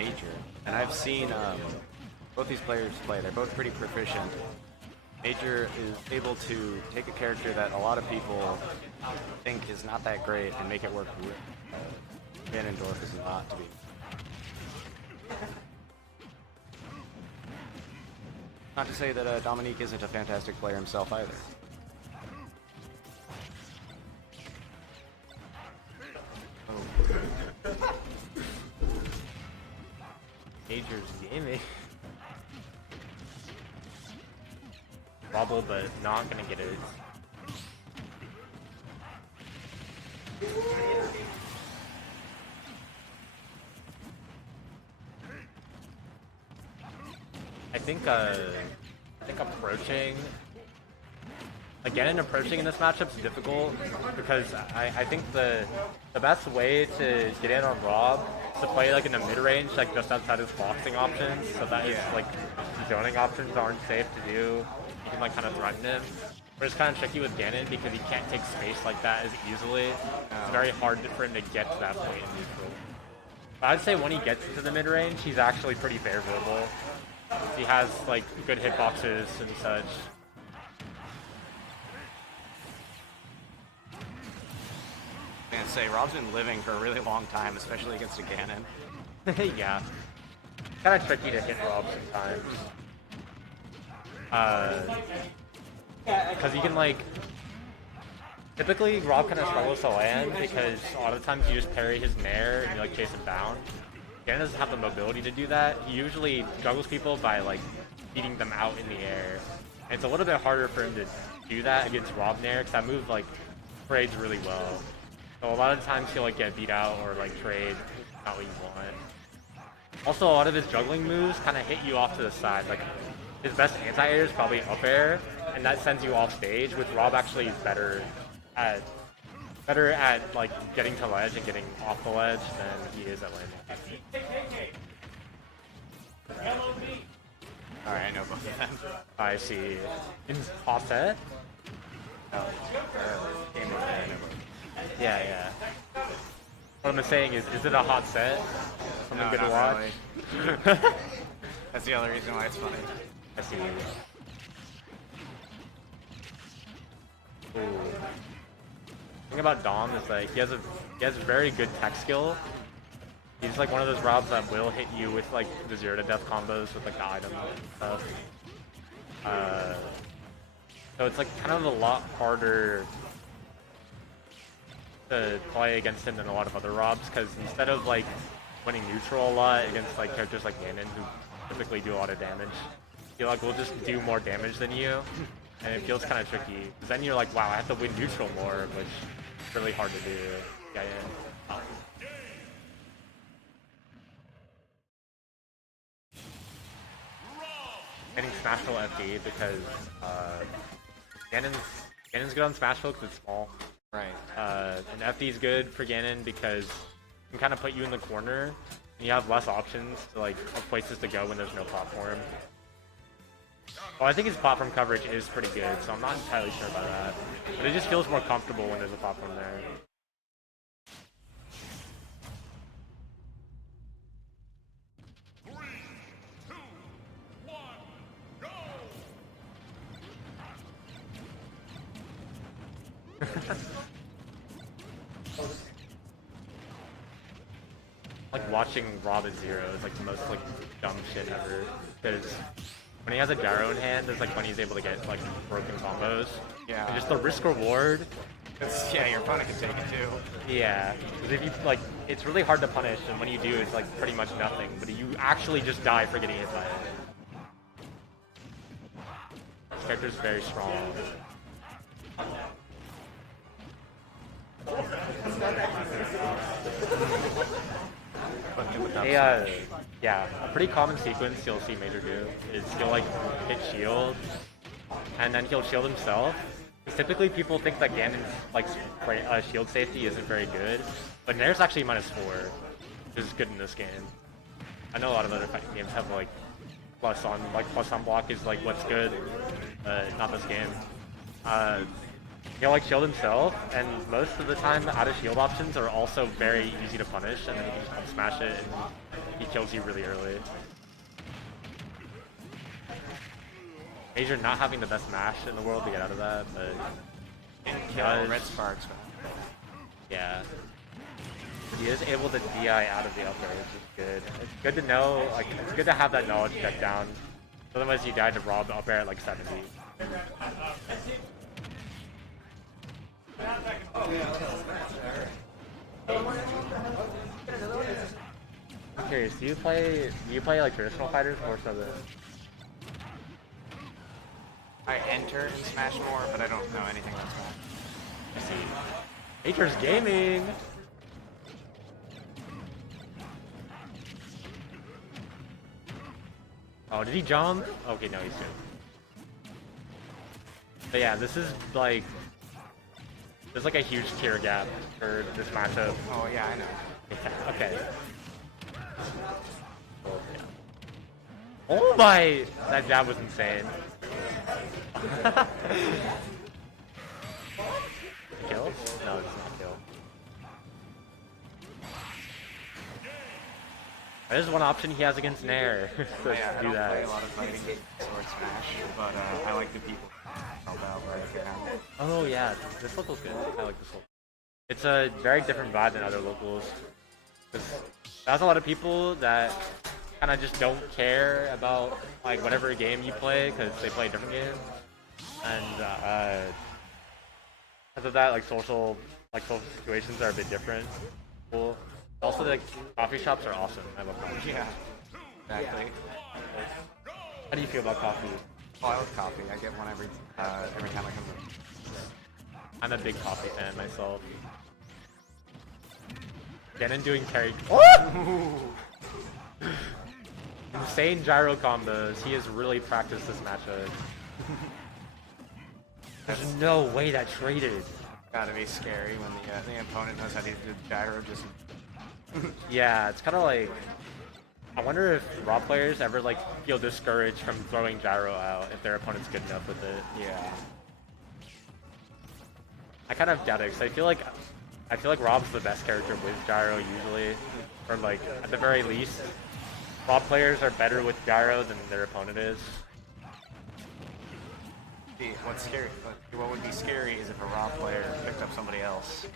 Major, and I've seen both these players play. They're both pretty proficient. Major is able to take a character that a lot of people think is not that great and make it work. Ganondorf is not to be. Not to say that Dominique isn't a fantastic player himself either. Oh. Major's gaming. Wobble, but not gonna get it. I think approaching again approaching in this matchup is difficult because I think the best way to get in on Rob is to play like in the mid range, like just outside his boxing options, so that his like zoning options aren't safe to do. You can like kind of threaten him. But it's kind of tricky with Ganon because he can't take space like that as easily. It's very hard for him to get to that point in neutral. But I'd say when he gets into the mid range, he's actually pretty favorable. He has like good hitboxes and such. I was gonna say, Rob's been living for a really long time, especially against a Ganon. Yeah. Kind of tricky to hit Rob sometimes. Because you can like... Typically, Rob kind of struggles to land because a lot of times you just parry his nair and you like chase him down. Ganon doesn't have the mobility to do that. He usually juggles people by like beating them out in the air. And it's a little bit harder for him to do that against Rob nair because that move like trades really well. So a lot of times he'll like get beat out or like trade, not what you want. Also, a lot of his juggling moves kind of hit you off to the side. Like his best anti-air is probably up air, and that sends you off stage. With Rob, actually, is better at like getting to ledge and getting off the ledge than he is at landing. Alright, I know both of them. I see. In hot set? Oh, game of I know both. Yeah. What I'm saying is it a hot set? Something No, good to not watch? really. That's the other reason why it's funny. I see. Ooh. The thing about Dom is like he has very good tech skill. He's like one of those Robs that will hit you with like the 0 to death combos with like the item and stuff. So it's like kind of a lot harder to play against him than a lot of other Robs because instead of like winning neutral a lot against like characters like Ganon who typically do a lot of damage, he like will just do more damage than you, and it feels kind of tricky. Because then you're like, wow, I have to win neutral more, which is really hard to do. Yeah. Oh. Getting Smashville FD because Ganon's good on Smashville because it's small. Right. And FD is good for Ganon because it can kind of put you in the corner and you have less options to like of places to go when there's no platform. Well, I think his platform coverage is pretty good, so I'm not entirely sure about that. But it just feels more comfortable when there's a platform there. Like watching Rob at 0 is like the most like dumb shit ever. Because when he has a gyro in hand, it's like when he's able to get like broken combos. Yeah. And just the risk reward. Yeah, your opponent can take it too. Yeah. Because if you like, it's really hard to punish, and when you do, it's like pretty much nothing. But you actually just die for getting hit by it. This character's very strong. Yeah, a pretty common sequence you'll see Major do is he'll like hit shield, and then he'll shield himself. Typically people think that Ganon's like shield safety isn't very good, but Nair's actually -4, which is good in this game. I know a lot of other fighting games have like plus on block is like what's good, not this game. He'll like shield himself, and most of the time the out of shield options are also very easy to punish, and then you can just up smash it and he kills you really early. Major not having the best mash in the world to get out of that, but Kill red sparks. yeah. He is able to DI out of the up air, which is good. It's good to know, like, it's good to have that knowledge check down. Otherwise you died to Rob up air at like 70. I'm curious, do you play like traditional fighters more so than? I enter in Smash more, but I don't know anything about Smash. I see. Nature's gaming! Oh, did he jump? Okay, no, he's good. But yeah, this is like... There's like a huge tier gap for this matchup. Oh yeah, I know. Yeah, okay. Oh my! That jab was insane. Kill? No, it's not kill. There's one option he has against Nair. So Yeah, I do don't that. play a lot of fighting games or Smash, but I like the people help out where I can. Oh yeah, this local's good. I like this local. It's a very different vibe than other locals. There's a lot of people that kind of just don't care about like whatever game you play because they play a different game. And because of that, like social situations are a bit different. Cool. Also, the coffee shops are awesome. I love coffee. Yeah, exactly. How do you feel about coffee? Oh, I love coffee. I get one every time I come in. I'm a big coffee fan myself. Ganon doing carry. Oh! Insane gyro combos. He has really practiced this matchup. There's no way that traded. Gotta be scary when the opponent knows how to do gyro just. Yeah, it's kind of like. I wonder if raw players ever like feel discouraged from throwing gyro out if their opponent's good enough with it. Yeah. I kind of doubt it because I feel like Rob's the best character with gyro usually, or like at the very least, raw players are better with gyro than their opponent is. What's scary? What would be scary is if a raw player picked up somebody else,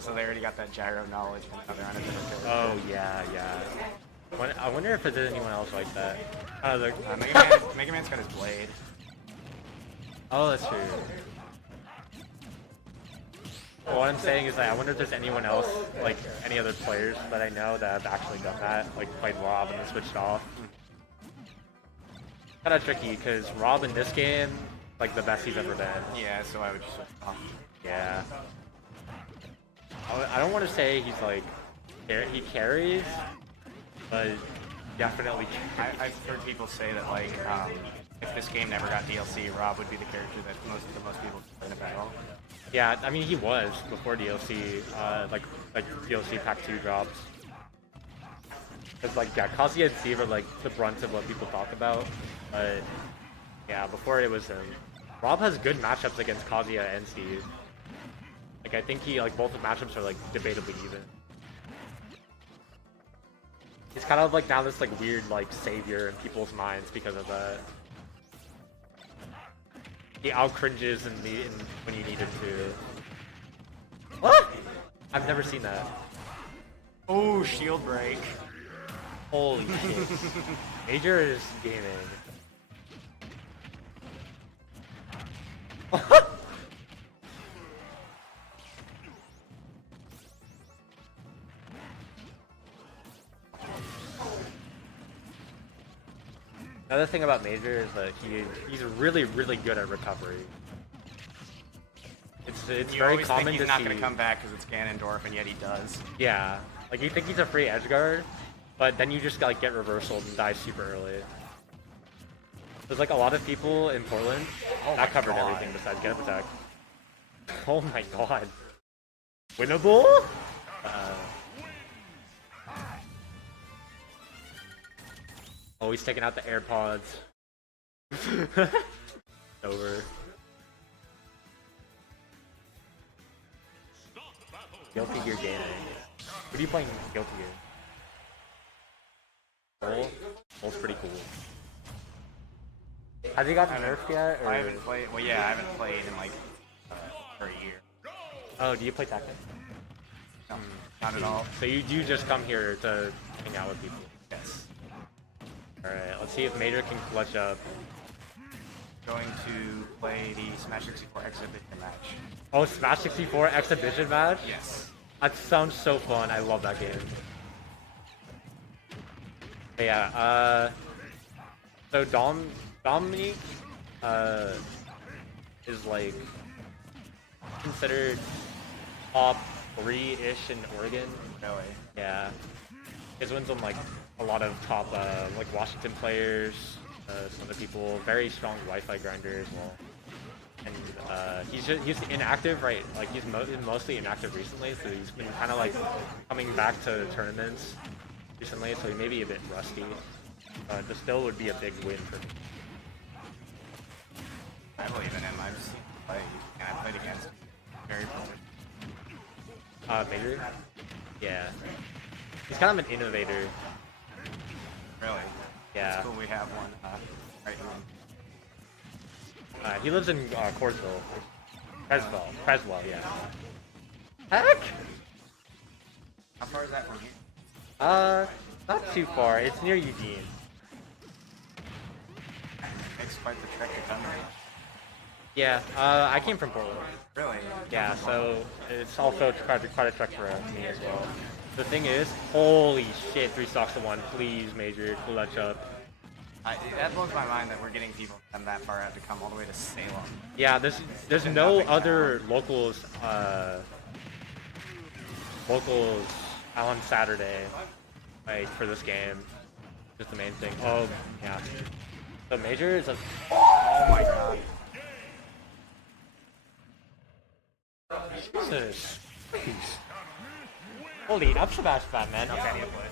so they already got that gyro knowledge and now they're on a different character. Oh yeah, yeah. I wonder if there's anyone else like that. Mega Man's got his blade. Oh, that's true. Well, what I'm saying is that I wonder if there's anyone else, like any other players that I know that have actually done that, like played Rob and then switched off. Kind of tricky because Rob in this game, like the best he's ever been. Yeah, so I would just switch off. Yeah. I don't want to say he's like he carries, but definitely. I've heard people say that like if this game never got DLC, Rob would be the character that most people play in a battle. Yeah, I mean he was before DLC, like DLC Pack 2 drops. Cause like yeah, Kazuya and Steve are like the brunt of what people talk about, but yeah, before it was him. Rob has good matchups against Kazuya and Steve. Like I think he like both the matchups are like debatably even. He's kind of like now this like weird like savior in people's minds because of that. He out cringes when you need him to. What? I've never seen that. Oh, shield break. Holy shit. Major is gaming. Another thing about Major is that he's really good at recovery. It's very common to see. He's not going to come back because it's Ganondorf, and yet he does. Yeah, like you think he's a free edge guard, but then you just like get reversaled and die super early. There's like a lot of people in Portland that covered everything besides get up attack. Oh my god. Winnable? Oh, he's taking out the AirPods. Over. Guilty Gear gaming. What are you playing Guilty Gear? Bull? Bull's pretty cool. Has he gotten nerfed yet? Or? I haven't played. Well, yeah, I haven't played in like for a year. Oh, do you play Tekken? No, not at all. So you do just come here to hang out with people? Yes. Alright, let's see if Major can clutch up. Going to play the Smash 64 exhibition match. Oh, Smash 64 exhibition match? Yes. That sounds so fun. I love that game. But yeah, so Dominique, is like considered top 3-ish in Oregon. Really? Yeah. His wins on like a lot of top like Washington players, some of the people, very strong Wi-Fi grinder as well. And he's inactive, right? Like he's mostly inactive recently, so he's been kind of like coming back to tournaments recently, so he may be a bit rusty. But still would be a big win for me. I believe in him. I've seen him play, and I played against him. Very proficient. Major? Yeah. He's kind of an innovator. Really? Yeah. It's cool we have one right now. He lives in Corsville. Creswell, yeah. Heck! How far is that from here? Not too far. It's near Eugene. It's quite the trek to come here. Yeah, I came from Portland. Really? Yeah, so it's also quite a trek for me as well. The thing is, holy shit, 3 stocks to 1. Please, Major, clutch up. That blows my mind that we're getting people from that far out to come all the way to Salem. Yeah, there's no other locals on Saturday, like for this game. Just the main thing. Oh yeah. The Major is a. Oh my god. Jesus. Holy up Smash man. Okay, you play.